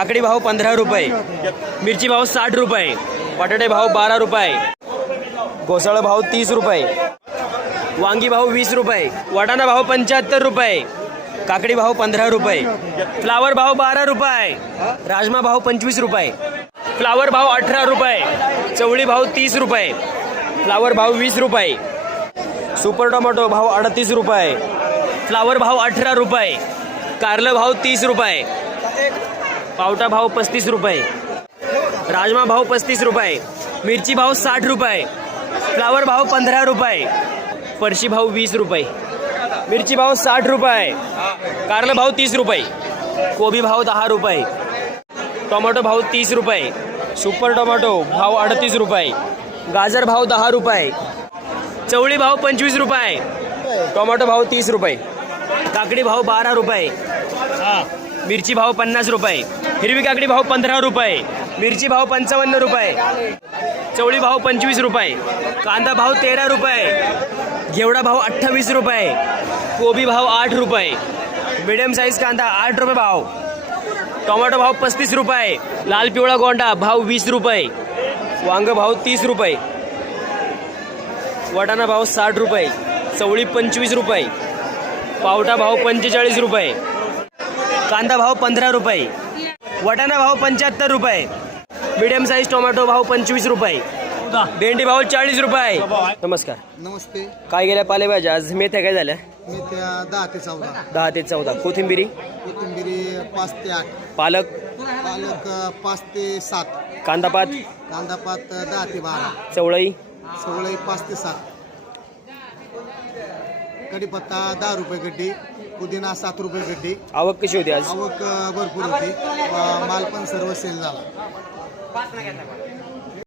काकडी भाव पंधरा रुपये. मिरची भाव साठ रुपये. बटाटे भाव बारा रुपये. घोसाळ भाव तीस रुपये. वांगी भाव वीस रुपये. वाटाणा भाव पंच्याहत्तर रुपये. काकडी भाव पंधरा रुपये. फ्लावर भाव बारा रुपये. राजमा भाव पंचवीस रुपये. फ्लावर भाव अठरा रुपये. चवळी भाव तीस रुपये. फ्लावर भाव वीस रुपये. सुपर टोमॅटो भाव अडतीस रुपये. फ्लावर भाव अठरा रुपये. कारलं भाव तीस रुपये. पावटा भाव पस्तीस रुपये. राजमा भाव पस्तीस रुपये. मिरची भाव साठ रुपये. फ्लावर भाव पंधरा रुपये. परशी भाव वीस रुपये. मिरची भाव साठ रुपये. कारलं भाव तीस रुपये. कोबी भाव दहा रुपये. टोमॅटो भाव तीस रुपये. सुपर टोमॅटो भाव अडतीस रुपये. गाजर भाव दहा रुपये. चवळी भाव पंचवीस रुपये. टोमॅटो भाव तीस रुपये. काकडी भाव बारा रुपये. मिरची भाव पन्नास रुपये. हिरवी काकडी भाव पंधरा रुपये. मिरची भाव पंचावन्न रुपये. चवळी भाव पंचवीस रुपये. कांदा भाव तेरा रुपये. घेवडा भाव अठ्ठावीस रुपये. कोबी भाव आठ रुपये. मिडियम साईज कांदा आठ रुपये भाव. टोमॅटो भाव पस्तीस रुपये. लाल पिवळा गोंडा भाव वीस रुपये. वांग भाव तीस रुपये. वाटाणा भाव साठ रुपये. चवळी पंचवीस रुपये. पावटा भाव पंचेचाळीस रुपये. कांदा भाव पंधरा रुपये. वाटाणा भाव पंच्याहत्तर रुपये. मिडियम साईज टोमॅटो भाव पंचवीस रुपये. भेंडी भाव चाळीस रुपये. नमस्कार. नमस्ते. काय गेल्या पालेभाज्या? आज मेथ्या काय झाल्या? मी त्या दहा ते चौदा. दहा ते चौदा. कोथिंबिरी? कोथिंबिरी पाच ते आठ. पालक? पालक पाच ते सात. कांदापात? कांदापात दहा ते बारा. चवळई? सवळई पाच ते सात. कढीपत्ता दहा रुपये गड्डी पुदिना सात रुपये गड्डी आवक कशी होती आज? आवक अ, भरपूर होती. अ, माल पण सर्व सेल झाला.